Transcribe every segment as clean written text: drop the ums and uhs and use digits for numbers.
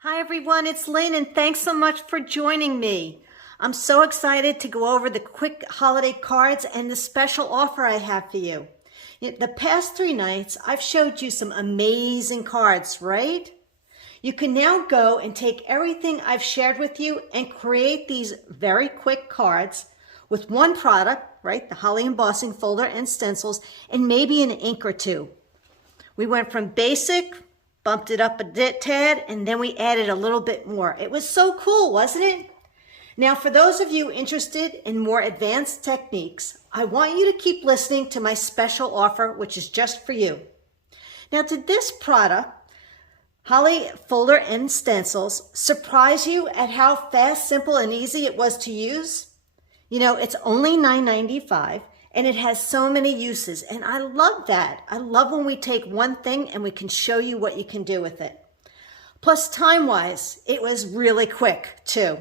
Hi everyone, it's Lynn and thanks so much for joining me. I'm so excited to go over the quick holiday cards and the special offer I have for you. The past 3 nights, I've showed you some amazing cards, right? You can now go and take everything I've shared with you and create these very quick cards with one product, right? The holly embossing folder and stencils, and maybe an ink or two. We went from basic, bumped it up a tad, and then we added a little bit more. It was so cool, wasn't it? Now, for those of you interested in more advanced techniques, I want you to keep listening to my special offer, which is just for you. Now, did this product, Holly Folder and Stencils, surprise you at how fast, simple, and easy it was to use? You know, it's only $9.95. And it has so many uses, and I love that. I love when we take one thing and we can show you what you can do with it. Plus, time-wise, it was really quick, too.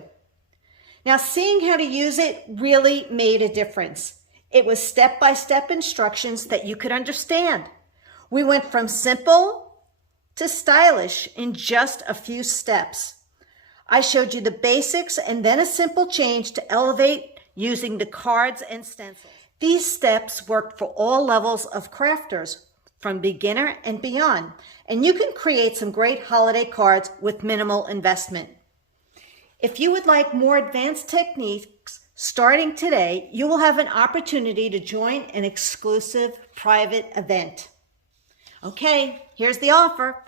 Now, seeing how to use it really made a difference. It was step-by-step instructions that you could understand. We went from simple to stylish in just a few steps. I showed you the basics and then a simple change to elevate using the cards and stencils. These steps work for all levels of crafters, from beginner and beyond, and you can create some great holiday cards with minimal investment. If you would like more advanced techniques starting today, you will have an opportunity to join an exclusive private event. Okay, here's the offer.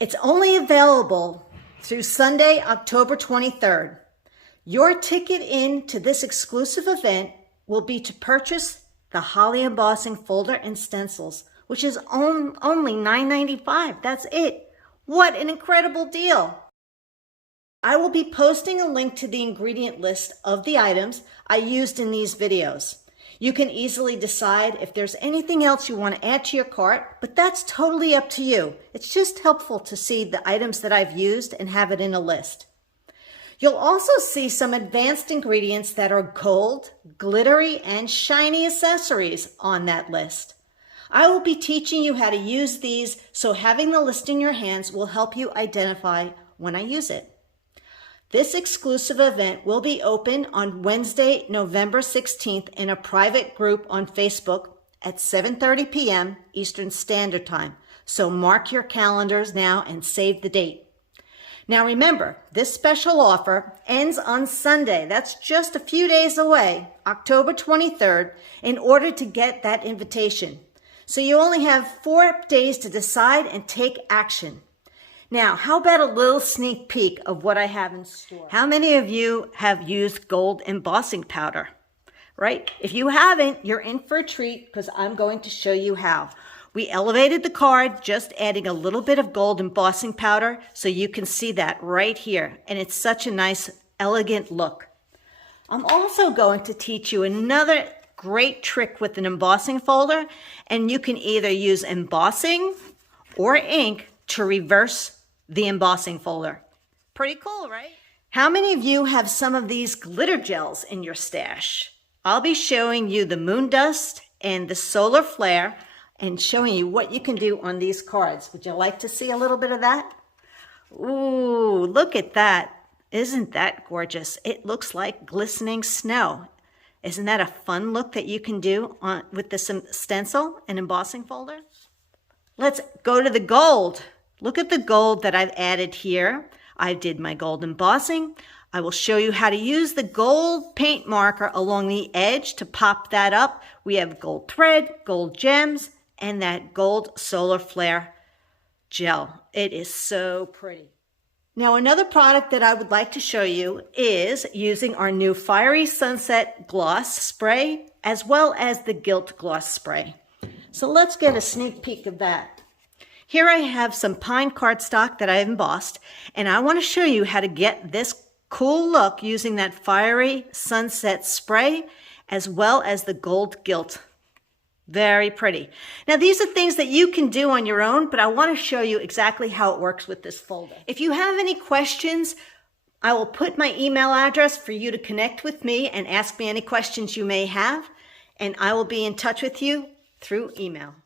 It's only available through Sunday, October 23rd. Your ticket in to this exclusive event will be to purchase the holly embossing folder and stencils, which is only $9.95. That's it. What an incredible deal. I will be posting a link to the ingredient list of the items I used in these videos. You can easily decide if there's anything else you want to add to your cart, but that's totally up to you. It's just helpful to see the items that I've used and have it in a list. You'll also see some advanced ingredients that are gold, glittery, and shiny accessories on that list. I will be teaching you how to use these, so having the list in your hands will help you identify when I use it. This exclusive event will be open on Wednesday, November 16th in a private group on Facebook at 7:30 p.m. Eastern Standard Time. So mark your calendars now and save the date. Now remember, this special offer ends on Sunday. That's just a few days away, October 23rd, in order to get that invitation. So you only have 4 days to decide and take action. Now, how about a little sneak peek of what I have in store? How many of you have used gold embossing powder? Right? If you haven't, you're in for a treat because I'm going to show you how. We elevated the card, just adding a little bit of gold embossing powder so you can see that right here. And it's such a nice, elegant look. I'm also going to teach you another great trick with an embossing folder, and you can either use embossing or ink to reverse the embossing folder. Pretty cool, right? How many of you have some of these glitter gels in your stash? I'll be showing you the moon dust and the solar flare and showing you what you can do on these cards. Would you like to see a little bit of that? Ooh, look at that. Isn't that gorgeous? It looks like glistening snow. Isn't that a fun look that you can do with this stencil and embossing folder? Let's go to the gold. Look at the gold that I've added here. I did my gold embossing. I will show you how to use the gold paint marker along the edge to pop that up. We have gold thread, gold gems, and that gold solar flare gel. It is so pretty. Now, another product that I would like to show you is using our new Fiery Sunset Gloss Spray, as well as the Gilt Gloss Spray. So let's get a sneak peek of that. Here I have some pine cardstock that I've embossed, and I want to show you how to get this cool look using that Fiery Sunset Spray, as well as the gold gilt. Very pretty. Now, these are things that you can do on your own, but I want to show you exactly how it works with this folder. If you have any questions, I will put my email address for you to connect with me and ask me any questions you may have, and I will be in touch with you through email.